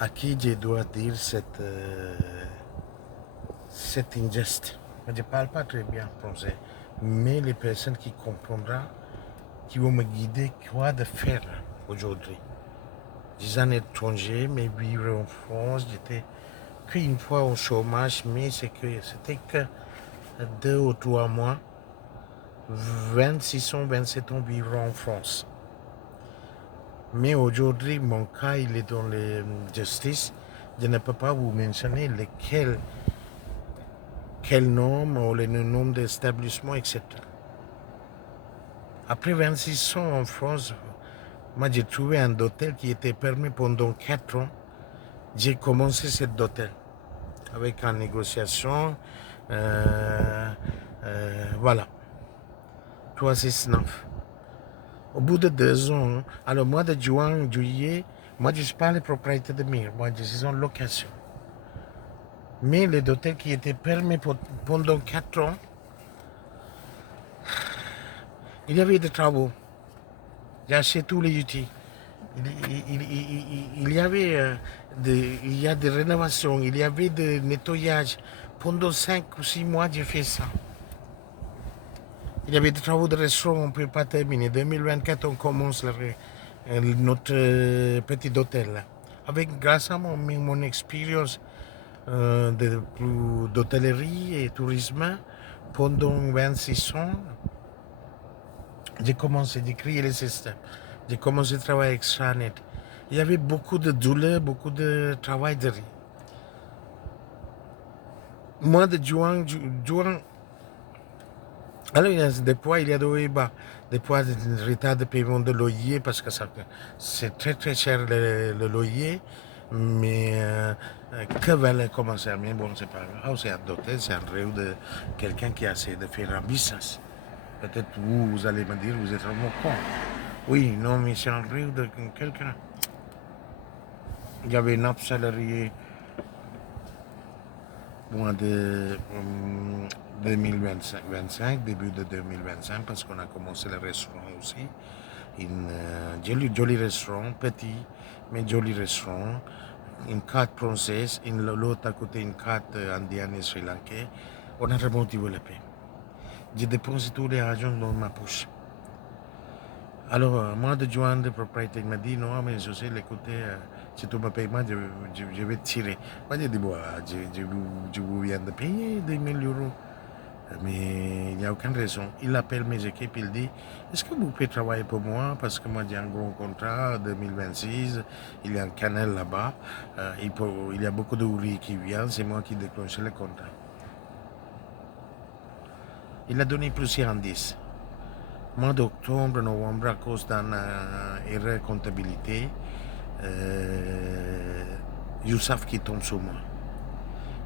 à qui je dois dire cet ingeste. Je ne parle pas très bien français, mais les personnes qui comprendront, qui vont me guider, quoi de faire aujourd'hui. 10 ans étranger, mais vivre en France, j'étais qu'une fois au chômage, mais c'était que 2 ou 3 mois. 26 ans, 27 ans vivre en France. Mais aujourd'hui, mon cas, il est dans la justice. Je ne peux pas vous mentionner quel nom ou le nom d'établissement, etc. Après 26 ans en France, moi j'ai trouvé un hôtel qui était permis pendant 4 ans. J'ai commencé cet hôtel avec une négociation. Voilà, 369. Au bout de 2 ans, alors mois de juin, juillet, moi je ne suis pas le propriétaire de mur, moi je suis en location. Mais l'hôtel qui était permis pendant 4 ans, il y avait des travaux. J'ai acheté tous les outils. Il y avait il y a des rénovations, il y avait des nettoyages. Pendant 5 ou 6 mois, j'ai fait ça. Il y avait des travaux de restaurant, on ne peut pas terminer. 2024, on commence notre petit hôtel. Grâce à mon expérience d'hôtellerie et tourisme, pendant 26 ans, j'ai commencé à créer le système. J'ai commencé à travailler avec Shanet. Il y avait beaucoup de douleur, beaucoup de travail derrière. Mois de juin, alors des fois il y a des hauts et bas. Des fois des retards de paiement de loyer parce que c'est très très cher le loyer. Mais que va commencer. Mais bon, c'est pas grave. C'est un hôtel, c'est un rêve de quelqu'un qui a essayé de faire un business. Peut-être vous allez me dire, vous êtes vraiment con. Oui, non, mais c'est un rêve de quelqu'un. Il y avait une salarié mois de 2025, début de 2025, parce qu'on a commencé le restaurant aussi. Un joli restaurant, petit, mais joli restaurant. Une carte française, l'autre à côté une carte indienne et sri-lankaise. On a vraiment développé. J'ai dépensé tous les argent dans ma poche. Alors, moi de juin, le propriétaire m'a dit non, mais je sais, écoutez, si tu me payes moi, je vais tirer. Moi, j'ai dit, bon, je vous viens de payer 2000 euros. Mais il n'y a aucune raison. Il appelle mes équipes, il dit, est-ce que vous pouvez travailler pour moi? Parce que moi, j'ai un gros contrat 2026, il y a un canal là-bas, il y a beaucoup d'ouvriers qui viennent, c'est moi qui déclenche le contrat. Il a donné plusieurs indices. Mois d'octobre, novembre, à cause d'une erreur comptabilité, Youssef qui tombe sur moi.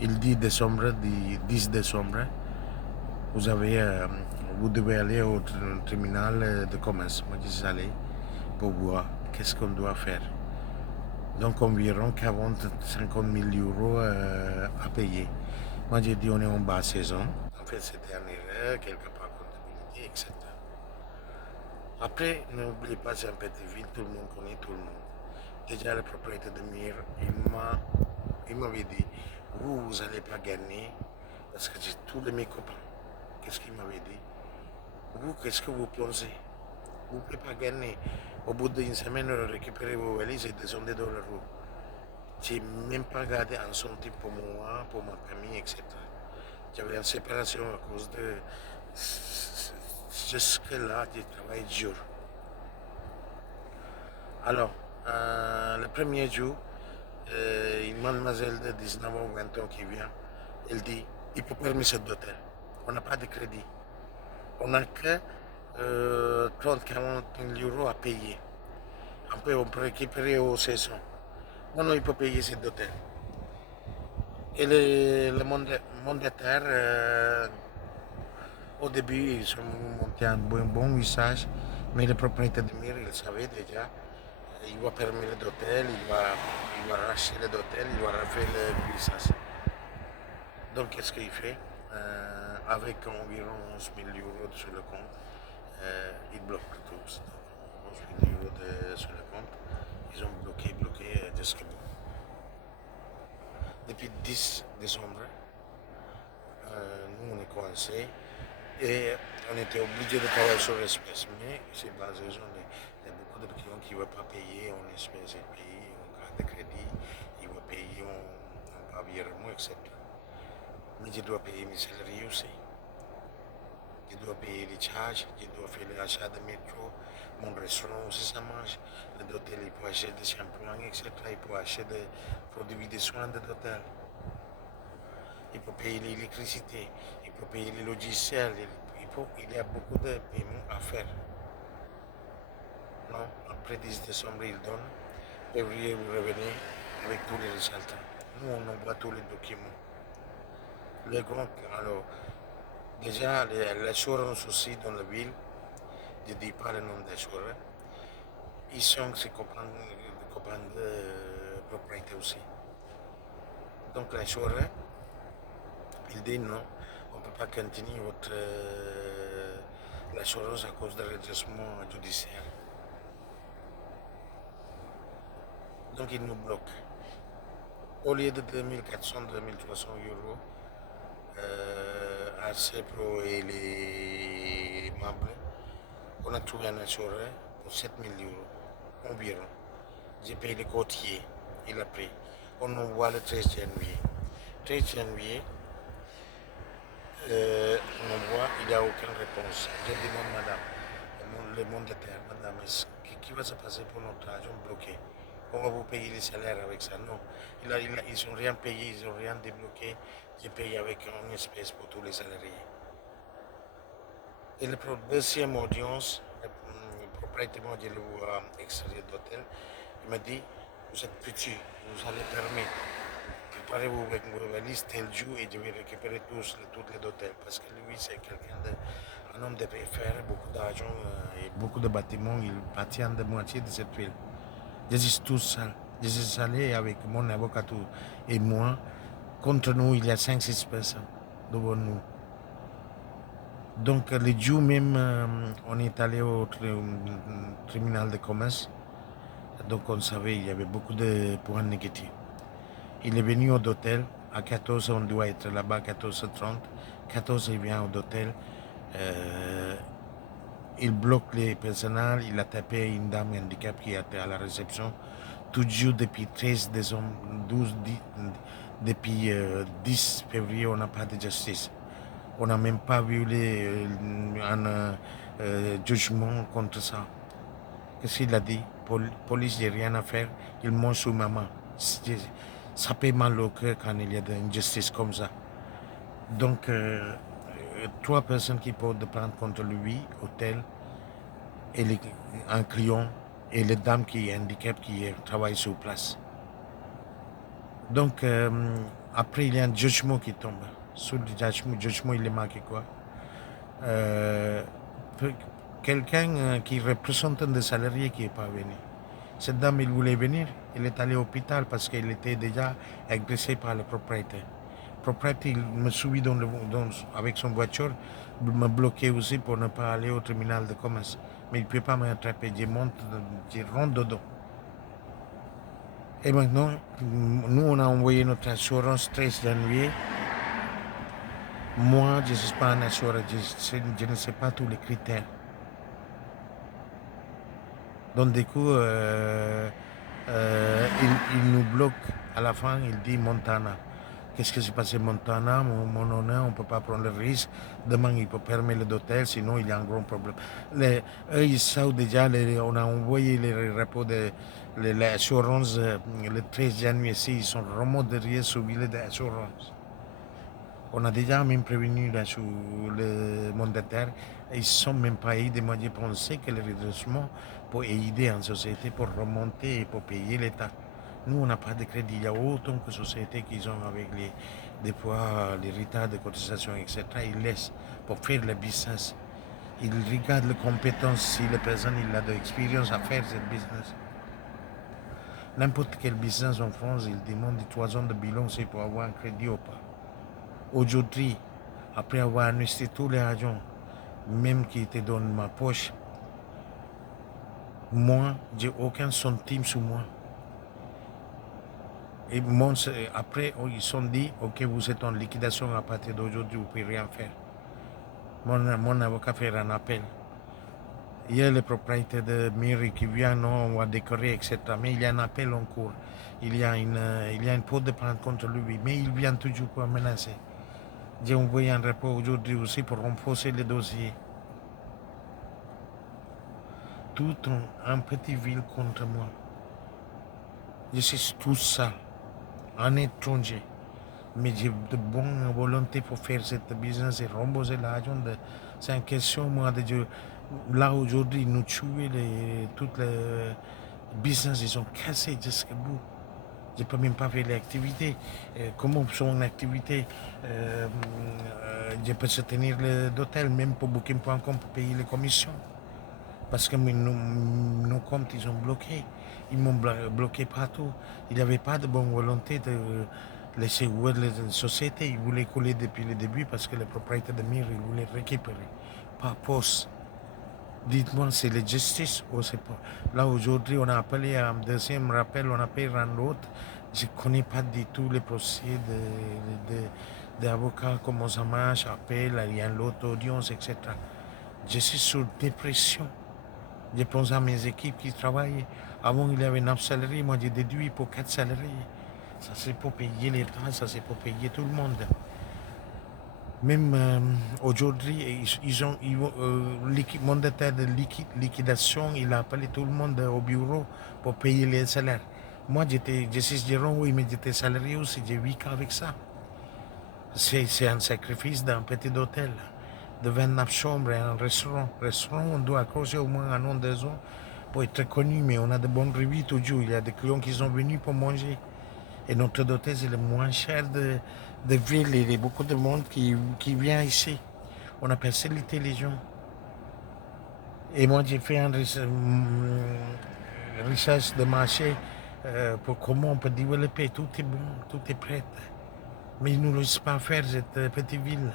Il dit 10 décembre, vous devez aller au tribunal de commerce. Moi, je suis allé pour voir qu'est-ce qu'on doit faire. Donc, environ 50 000 euros à payer. Moi, j'ai dit on est en basse saison. En fait, c'était une erreur, quelque part, comptabilité, etc. Après, n'oubliez pas, c'est un petit ville, tout le monde connaît tout le monde. Déjà, le propriétaire de Mir, il m'avait dit, vous n'allez pas gagner, parce que j'ai tous mes copains. Qu'est-ce qu'il m'avait dit? Vous, qu'est-ce que vous pensez? Vous ne pouvez pas gagner. Au bout d'une semaine, récupérez vos valises et descendez dans la rue. J'ai même pas gardé un centime pour moi, pour ma famille, etc. J'avais une séparation à cause de... Jusque-là, j'ai travaillé dur. Alors, le premier jour, une mademoiselle de 19 ou 20 ans qui vient, elle dit, il faut permettre d'hôtel. On n'a pas de crédit. On n'a que 30-40 000 euros à payer. On peut récupérer aux saisons. Non, il peut payer cet hôtel. Et le mandataire, au début, ils sont montés un bon visage, mais le propriétaire de Mir, il savait déjà. Il va permettre l'hôtel, il va racheter l'hôtel, il va refaire le visage. Donc, qu'est-ce qu'il fait? Avec environ 11 000 euros sur le compte, il bloque tout. Donc, 11 000 euros sur le compte, ils ont bloqué jusqu'au bout. depuis 10 décembre. Nous, on est coincés et on était obligé de travailler sur l'espèce. Mais c'est basé sur il y a beaucoup de clients qui ne veulent pas payer en espèces, ils payent en carte de crédit, ils veulent payer en virement, etc. Mais je dois payer mes salariés aussi. Je dois payer les charges, je dois faire l'achat de métro, mon restaurant aussi ça marche, l'hôtel il peut acheter des shampoings, etc. Il peut acheter des produits de soins de l'hôtel. Il peut payer l'électricité, il peut payer les logiciels, il y a beaucoup de paiements à faire. Non, après 10 décembre, il donne. Février, vous revenez avec tous les résultats. Nous, on envoie tous les documents. Les grands, alors, déjà, l'assurance aussi dans la ville, je ne dis pas le nom d'assureur, ils sont ses copains de propriété aussi. Donc, l'assureur, il dit non, on ne peut pas continuer votre l'assurance à cause de redressement judiciaire. Donc, il nous bloque. Au lieu de 2400, 2300 euros, à CEPRO et les membres, on a trouvé un assureur pour 7000 euros environ. J'ai payé le côtier, il a pris. On envoie le 13 janvier. 13 janvier, on envoie, il n'y a aucune réponse. Je demande madame, le mandataire, madame, qui va se passer pour notre argent bloqué? On va vous payer les salaires avec ça? Non. Ils n'ont rien payé, ils n'ont rien débloqué. J'ai payé avec une espèce pour tous les salariés. Et la deuxième audience, le propriétaire de l'extérieur d'hôtel, il m'a dit, vous êtes petit, vous allez permettre. Préparez-vous avec vos valises tel jour et je vais récupérer toutes les hôtels. Parce que lui, c'est un homme d'affaires, beaucoup d'argent et beaucoup de bâtiments. Il appartient de moitié de cette ville. Je suis tout seul. Je suis allé avec mon avocat et moi. Contre nous, il y a 5-6 personnes devant nous. Donc, le jour même, on est allé au tribunal de commerce. Donc, on savait qu'il y avait beaucoup de points négatifs. Il est venu au hôtel. À 14, on doit être là-bas à 14h30. 14, il vient au hôtel. Il bloque les personnels. Il a tapé une dame handicapée qui était à la réception. Toujours depuis 13 décembre, 12, 10, depuis 10 février, on n'a pas de justice. On n'a même pas vu un jugement contre ça. Qu'est-ce qu'il a dit? Police, j'ai rien à faire. Il mange sur maman. Ça fait mal au cœur quand il y a une justice comme ça. Donc, 3 personnes qui portent de plainte contre lui, hôtel, et un client, et les dames qui est handicapée qui travaille sur place. Donc, après, il y a un jugement qui tombe. Sur le jugement, il est marqué quoi? Quelqu'un qui représente un des salariés qui n'est pas venu. Cette dame, il voulait venir. Il est allé à l'hôpital parce qu'il était déjà agressé par le propriétaire. Le propriétaire, il me suit avec son voiture, me bloquait aussi pour ne pas aller au tribunal de commerce. Mais il ne peut pas m'attraper. Je rentre dedans. Et maintenant, nous, on a envoyé notre assurance 13 janvier. Moi, je ne suis pas un assureur, je ne sais pas tous les critères. Donc, du coup, il nous bloque. À la fin, il dit Montana. Qu'est-ce qui s'est passé Montana? Mon honneur, on ne peut pas prendre le risque. Demain, il peut permettre l'hôtel, sinon il y a un grand problème. Eux, ils savent déjà, on a envoyé les rapports de l'assurance le 13 janvier. Ils sont vraiment derrière ce billet d'assurance. On a déjà même prévenu le mandataire. Ils ne sont même pas aidés. Moi, j'ai pensé que le redressement pour aider une société pour remonter et pour payer l'État. Nous, on n'a pas de crédit. Il y a autant de sociétés qui ont avec des fois les retards de cotisation, etc. Ils laissent pour faire le business. Ils regardent les compétences si la personne a de l'expérience à faire ce business. N'importe quel business en France, il demande 3 ans de bilan, c'est pour avoir un crédit ou pas. Aujourd'hui, après avoir investi tous les argent, même qui étaient dans ma poche, moi, j'ai aucun centime sur moi. Et après, ils sont dit, ok, vous êtes en liquidation à partir d'aujourd'hui, vous ne pouvez rien faire. Mon avocat fait un appel. Il y a le propriétaire de mairie qui vient, non, on va décorer, etc. Mais il y a un appel en cours. Il y a une porte de plainte contre lui, mais il vient toujours pour menacer. J'ai envoyé un rapport aujourd'hui aussi pour renforcer le dossier. Tout en petite ville contre moi. Je suis tout ça, un étranger. Mais j'ai de bonne volonté pour faire cette business et rembourser l'argent. C'est une question, moi, de Dieu. Là, aujourd'hui, nous tuer toutes les business, ils sont cassés jusqu'au bout. Je ne peux même pas faire l'activité. Comment sont une activité je peux soutenir l'hôtel, même pour Booking.com, pour payer les commissions. Parce que nos comptes, ils ont bloqué. Ils m'ont bloqué partout. Il n'y avait pas de bonne volonté de laisser ouvrir les sociétés. Ils voulaient couler depuis le début parce que le propriétaire de mire, il voulait récupérer. Par poste. Dites-moi, c'est la justice ou c'est pas. Là, aujourd'hui, on a appelé un deuxième rappel, on a appelé un autre. Je ne connais pas du tout les procès d'avocats, comment ça marche, appel, il y a l'autre audience, etc. Je suis sous dépression. Je pense à mes équipes qui travaillent. Avant, il y avait 9 salariés. Moi, j'ai déduit pour 4 salariés. Ça, c'est pour payer l'État, ça, c'est pour payer tout le monde. Même aujourd'hui, l'équipe monétaire de liquidation, il a appelé tout le monde au bureau pour payer les salaires. Moi, je suis gérant, oui, mais j'étais salarié aussi. J'ai vécu avec ça. C'est un sacrifice d'un petit hôtel de 29 chambres et un restaurant. Restaurant, on doit accrocher au moins un an, 2 ans pour être connu, mais on a de bonnes reviews toujours. Il y a des clients qui sont venus pour manger. Et notre hôtel, c'est le moins cher de ville. Il y a beaucoup de monde qui vient ici. On a facilité les gens. Et moi, j'ai fait un recherche de marché pour comment on peut développer. Tout est bon, tout est prêt. Mais ils ne nous laissent pas faire cette petite ville.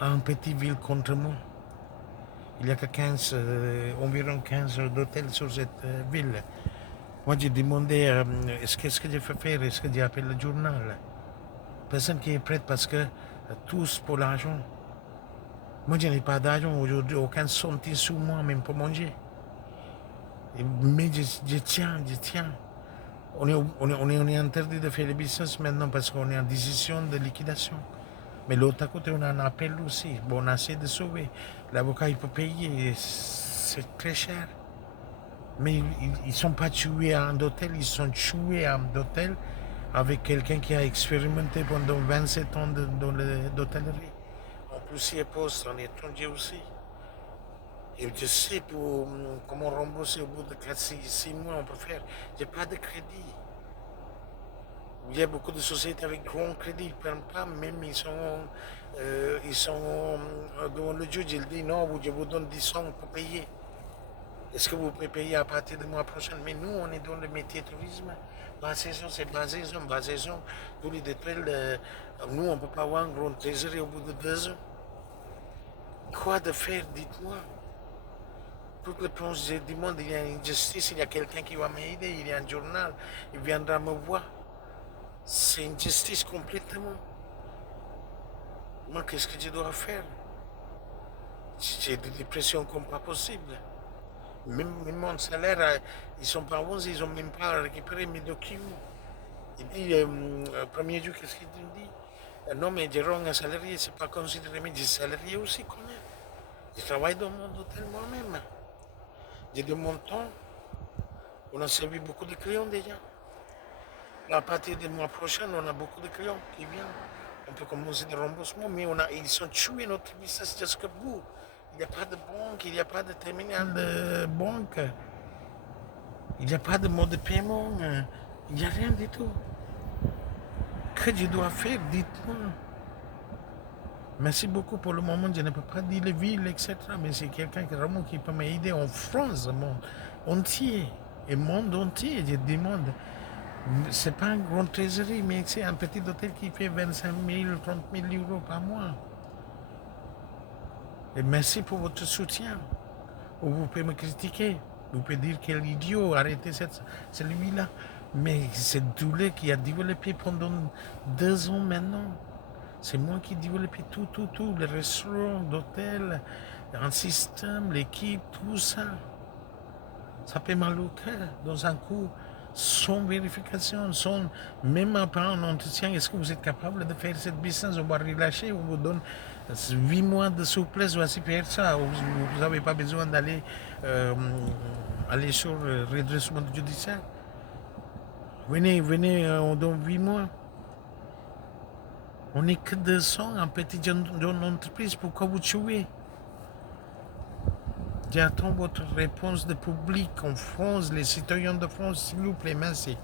En petite ville contre moi. Il y a que environ 15 d'hôtels sur cette ville. Moi, j'ai demandé qu'est-ce que je fais faire, est-ce que j'appelle le journal. Personne qui est prête parce que tous pour l'argent. Moi, je n'ai pas d'argent aujourd'hui, aucun centime sur moi, même pour manger. Mais je tiens. On est interdit de faire le business maintenant parce qu'on est en décision de liquidation. Mais l'autre côté, on a un appel aussi. Bon, on a essayé de sauver. L'avocat, il peut payer. C'est très cher. Mais ils ne sont pas tués à un hôtel, ils sont tués à un hôtel avec quelqu'un qui a expérimenté pendant 27 ans dans l'hôtellerie. En plus, il est poste en étranger aussi. Et je sais comment rembourser au bout de 6 mois, on peut faire. Je n'ai pas de crédit. Il y a beaucoup de sociétés avec grand crédit, ils ne prennent pas, même ils sont devant le juge, il dit non, je vous donne 10 ans pour payer. Est-ce que vous pouvez payer à partir du mois prochain? Mais nous, on est dans le métier tourisme. La saison, c'est basse saison. Tous les détails, nous, on ne peut pas avoir un grand trésorier au bout de 2 ans. Quoi de faire, dites-moi. Toutes les plonges du monde, il y a une justice, il y a quelqu'un qui va m'aider, il y a un journal, il viendra me voir. C'est une justice complètement. Moi, qu'est-ce que je dois faire? J'ai des dépressions comme pas possible. Même mon salaire, ils sont pas bons, ils n'ont même pas récupéré mes documents. Il dit, le premier jour, qu'est-ce qu'il dit? Non, mais Jérôme, un salarié, c'est pas considéré, mais j'ai salarié aussi quand même. Je travaille dans mon hôtel moi-même. J'ai de mon temps. On a servi beaucoup de clients déjà. À partir du mois prochain, on a beaucoup de clients qui viennent. On peut commencer des remboursements, mais ils sont tués notre business jusqu'au bout. Il n'y a pas de banque, il n'y a pas de terminal de banque. Il n'y a pas de mode de paiement. Il n'y a rien du tout. Que je dois faire, dites-moi. Merci beaucoup pour le moment. Je ne peux pas dire les villes, etc. Mais c'est quelqu'un qui peut m'aider en France, le monde entier. Et le monde entier, je demande. C'est pas un grand trésorerie, mais c'est un petit hôtel qui fait 25 000, 30 000 euros par mois. Et merci pour votre soutien. Ou vous pouvez me critiquer. Vous pouvez dire quel idiot, arrêtez celui-là. Mais c'est Doulé qui a développé pendant 2 ans maintenant. C'est moi qui développe tout, les restaurants, l'hôtel, un système, l'équipe, tout ça. Ça fait mal au cœur dans un coup, sans vérification, sans même après un entretien. Est-ce que vous êtes capable de faire cette business? On va relâcher, on vous donne 8 mois de souplesse, voici faire ça. Vous n'avez pas besoin d'aller aller sur le redressement judiciaire. Venez, on donne 8 mois. On n'est que 200 en petite entreprise. Pourquoi vous tuez? J'attends votre réponse de public en France, les citoyens de France, s'il vous plaît, merci.